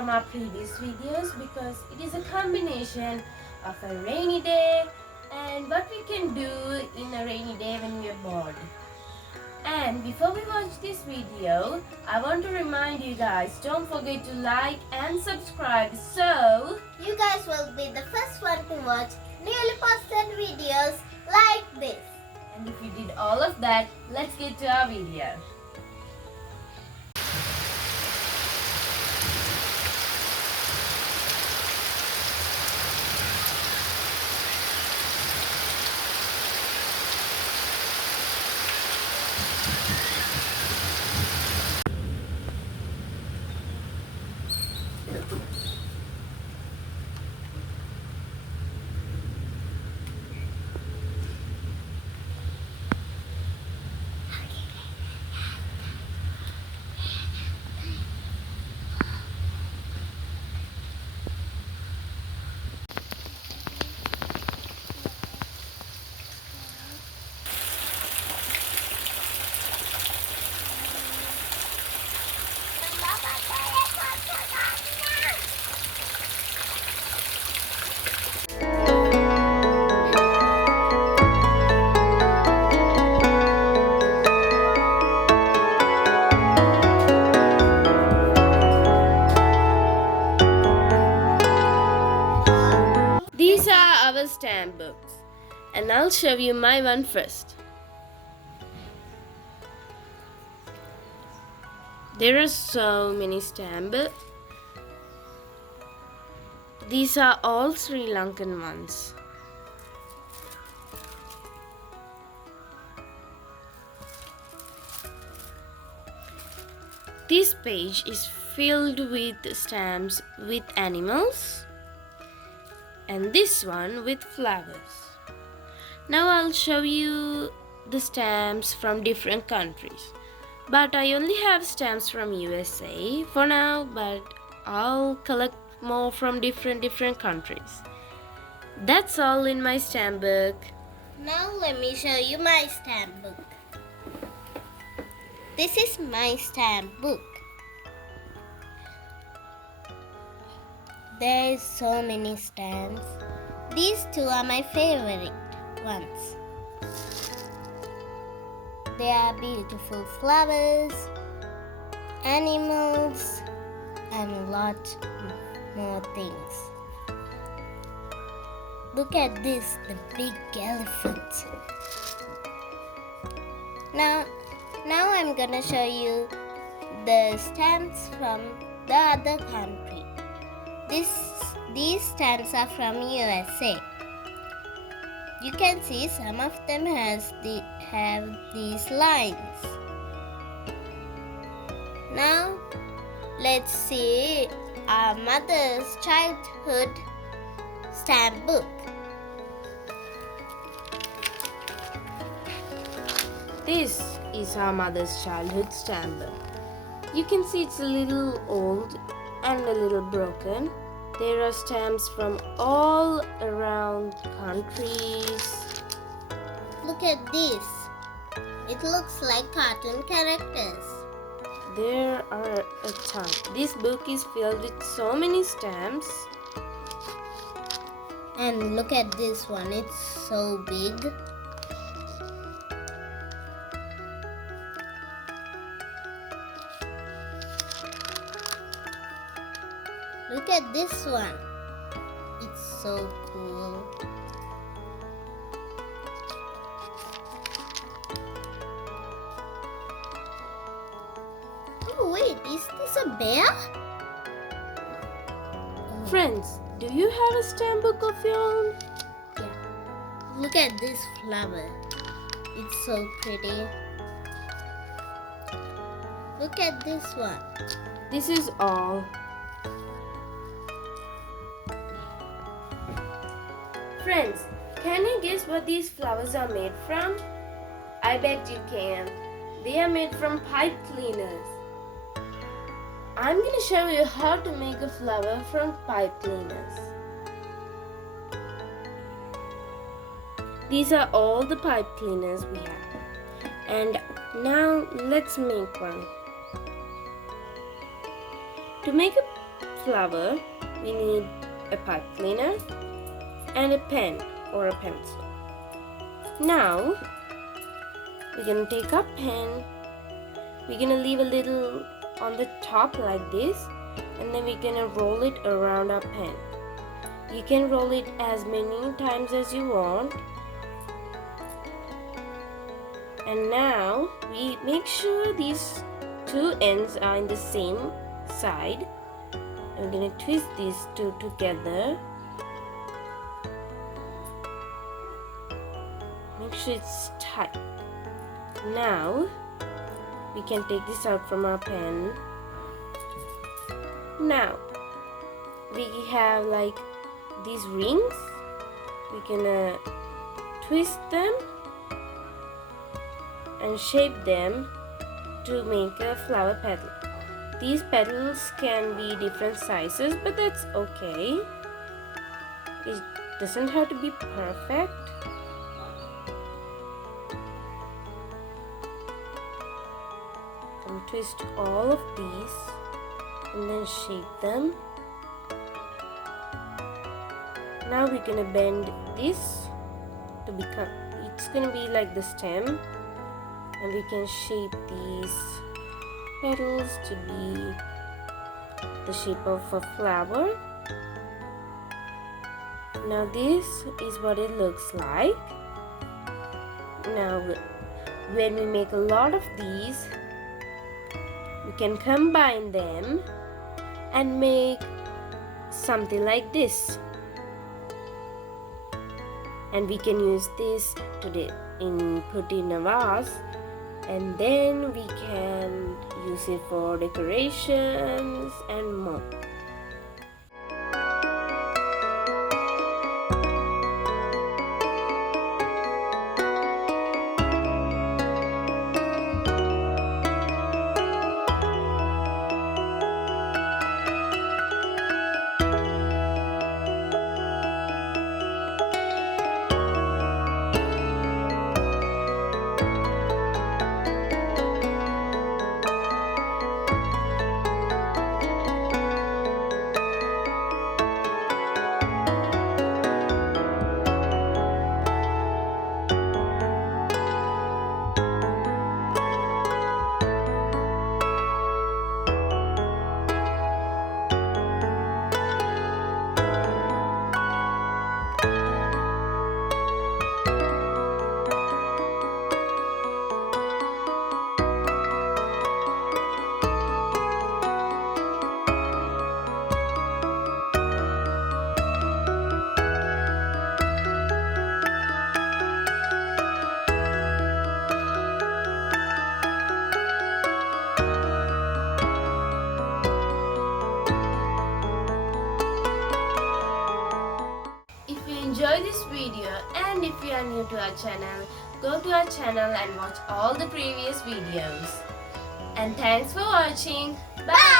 from our previous videos because it is a combination of a rainy day and what we can do in a rainy day when we are bored. And before we watch this video, I want to remind you guys, don't forget to like and subscribe so you guys will be the first one to watch newly posted videos like this. And if you did all of that, let's get to our video. These are our stamp books, and I'll show you my one first. There are so many stamp books. These are all Sri Lankan ones. This page is filled with stamps with animals, and this one with flowers. Now I'll show you the stamps from different countries. But I only have stamps from USA for now, but I'll collect more from different countries. That's all in my stamp book. Now let me show you my stamp book. This is my stamp book. There is so many stamps. These two are my favorite ones. They are beautiful flowers, animals, and a lot more things. Look at this, the big elephant. Now I'm gonna show you the stamps from the other country. These stamps are from USA. You can see some of them have these lines. Now let's see our mother's childhood stamp book. This is our mother's childhood stamp book. You can see it's a little old and a little broken. There are stamps from all around countries. Look at this. It looks like cartoon characters. There are a ton. This book is filled with so many stamps. And look at this one. It's so big. Look at this one. It's so cool. Oh wait, is this a bear? Friends, do you have a stamp book of your own? Yeah. Look at this flower. It's so pretty. Look at this one. This is all. Friends, can you guess what these flowers are made from? I bet you can. They are made from pipe cleaners. I'm going to show you how to make a flower from pipe cleaners. These are all the pipe cleaners we have. And now let's make one. To make a flower, we need a pipe cleaner and a pen or a pencil. Now, we're gonna take our pen, we're gonna leave a little on the top like this, and then we're gonna roll it around our pen. You can roll it as many times as you want. And now we make sure these two ends are in the same side. And we're gonna twist these two together. Make sure it's tight. Now we can take this out from our pen. Now we have like these rings. We're gonna twist them and shape them to make a flower petal. These petals can be different sizes, but that's okay. It doesn't have to be perfect. And twist all of these and then shape them. Now we're gonna bend this to become, it's gonna be like the stem, and we can shape these petals to be the shape of a flower. Now this is what it looks like. Now when we make a lot of these, we can combine them and make something like this. And we can use this to put in a vase, and then we can use it for decorations and more. Enjoy this video, and if you are new to our channel, go to our channel and watch all the previous videos. And thanks for watching. Bye!